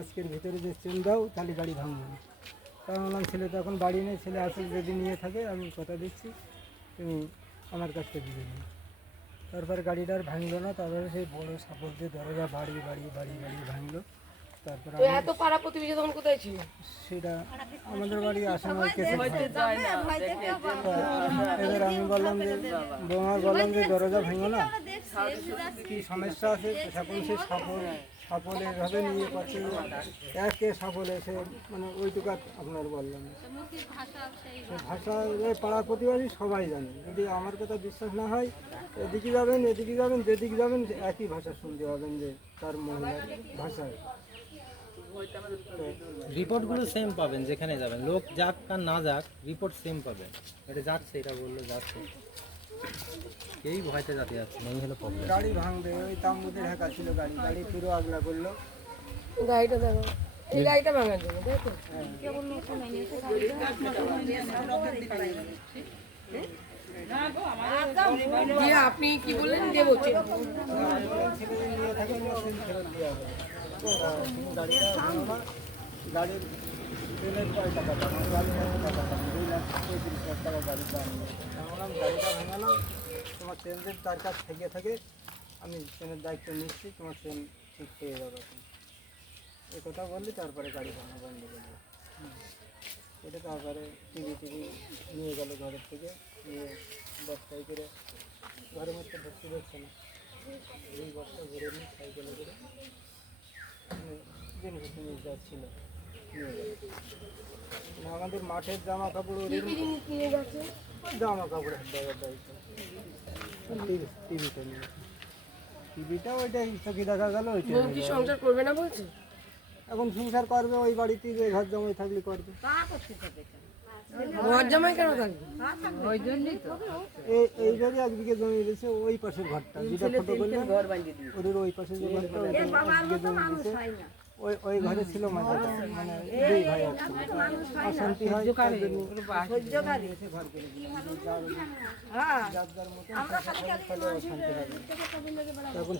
আজকের ভিতরে যে চেন দাও তাহলে গাড়ি ভাঙবে। না তা আমি বললাম ছেলে তো এখন বাড়ি নেই ছেলে আসুক যদি নিয়ে থাকে আমি কথা দিচ্ছি তুমি আমার কাছ থেকে দিয়ে নিও। তারপরে গাড়িটা আর ভাঙলো না তারপরে সেই বড় সাপোর্ট দিয়ে দরজা বাড়ি বাড়ি বাড়ি বাড়ি ভাঙলো। তারপরে আমি এত পাড়া প্রতিবেশী তখন কোথায় ছিল? সেটা আমাদের বাড়ি দেখে এবার আমি বললাম যে বৌমার বললাম যে দরজা ভেঙো না? কি সমস্যা আছে? তখন সে সাপল সাপল এভাবে নিয়ে পাচ্ছে একে সাপল এসে মানে ওইটুকু আপনার বললাম। সে ভাষা এই পাড়া প্রতিবারই সবাই জানে। যদি আমার কথা বিশ্বাস না হয়, এদিকে যাবেন এদিকে যাবেন, যেদিকে যাবেন একই ভাষা শুনতে পাবেন যে তার মহিলার ভাষায়। রিপোর্টগুলো সেম পাবেন যেখানে যাবেন। লোক যাক আর না যাক, রিপোর্ট সেম পাবেন। এটা যাচ্ছে, এটা বলল, যাচ্ছে। কেউই ভয়তে যাতে যাচ্ছে এই হলো প্রবলেম গাড়ি ভাঙবে ওই তাম্বুতে ঢাকা ছিল গাড়ি গাড়ি পুরো আগলা করল। গাড়িটা দেখো এই গাড়িটা দিয়ে আপনি কি বললেন? দেবো গাড়ির তেলের কয় টাকা দাম গাড়ি ভাঙা টাকা বললাম গাড়িটা ভাঙানো তোমার ট্রেনদের তার কাছ থেকে আমি ট্রেনের দায়িত্ব নিচ্ছি তোমার ট্রেন ঠিক পেয়ে যাবে এই কথা বললি তারপরে গাড়ি ভাঙা বন্ধ করল এটা তারপরে টিভি টিভি নিয়ে গেল ঘরের থেকে নিয়ে বস্তায় করে ঘরের মধ্যে ঢুকতে দিচ্ছে না এই বস্তা ঘুরে নিয়ে সাইকেলে করে মানে জিনিস জিনিস নিয়ে মানে আমাদের মাঠের জামা কাপড় জামা কাপড় টিভিটা নিয়ে টিভিটা ওইটাই চোখে দেখা গেল কি সংসার করবে না বলছে? এখন সংসার করবে ওই বাড়িতে যে ঘর জমাই থাকলে করবে। ঘর জামাই কেন থাকবে? এই এইবারে এক বিঘে জমি দিয়েছে ওই পাশের ঘরটা। যেটা ফটো করলে ঘর বানিয়ে দিই ওদের ওই পাশে যে ঘরটা জমি দিয়েছে ওই ওই ঘরে ছিল মাঝাটা মানে দুই ভাই অশান্তি হয় অশান্তি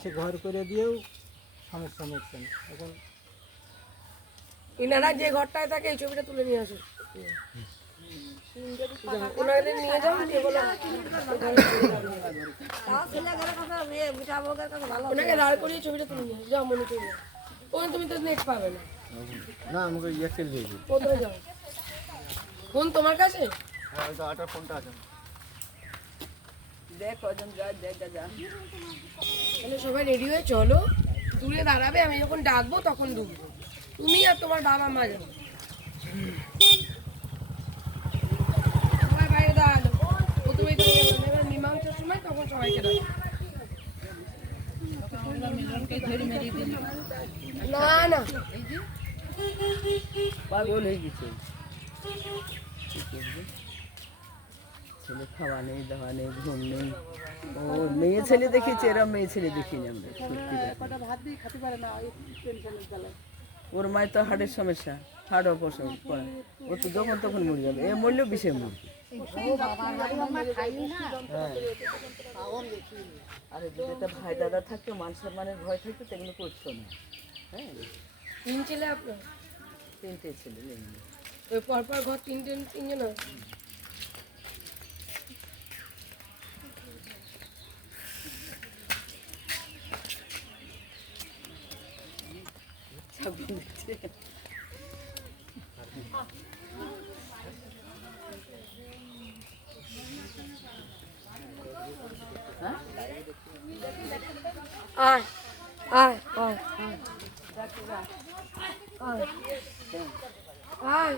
সে ঘর করে দিয়েও সমস্যা না। এখন ইনারা যে ঘরটায় থাকে এই ছবিটা তুলে নিয়ে আসো ওনাদের নিয়ে যাও নিয়ে বলো। ওনাকে দাঁড় করিয়ে ছবিটা তুলে নিয়ে আসো। যাও মনে করি ওখানে তুমি তো নেট পাবে না। না আমাকে এয়ারটেল হয়েছে কোথায় যাও? ফোন তোমার কাছে? আটার ফোনটা আছে। দেখ কজন যায় দেখ যা যা। তাহলে সবাই রেডি হয়ে চলো। দূরে দাঁড়াবে আমি যখন ডাকবো তখন ঢুকবো। তুমি আর তোমার বাবা মা যাবে। সবাই বাইরে দাঁড়াল। প্রথমে তো এবার মীমাংসার সময় তখন সবাইকে ডাকবো। না না পাগল হয়ে গেছে। ছেলে খাওয়া নেই দাওয়া নেই ঘুম নেই। ও মেয়ে ছেলে দেখেছি এরা মেয়ে ছেলে দেখিনি আমরা ওর মায়ের তো হার্টের সমস্যা হার্ট অপারেশন করা ও তো যখন তখন মরে যাবে। এ মরলেও বিষে মরবে। আরে যদি একটা ভাই দাদা থাকতো মান সম্মানের ভয় থাকতো তেমনি করতো না। হ্যাঁ তিন ছেলে আপনার তিনটে ছেলে। ওই পরপর ঘর তিনজন তিনজন হয়। 啊！啊！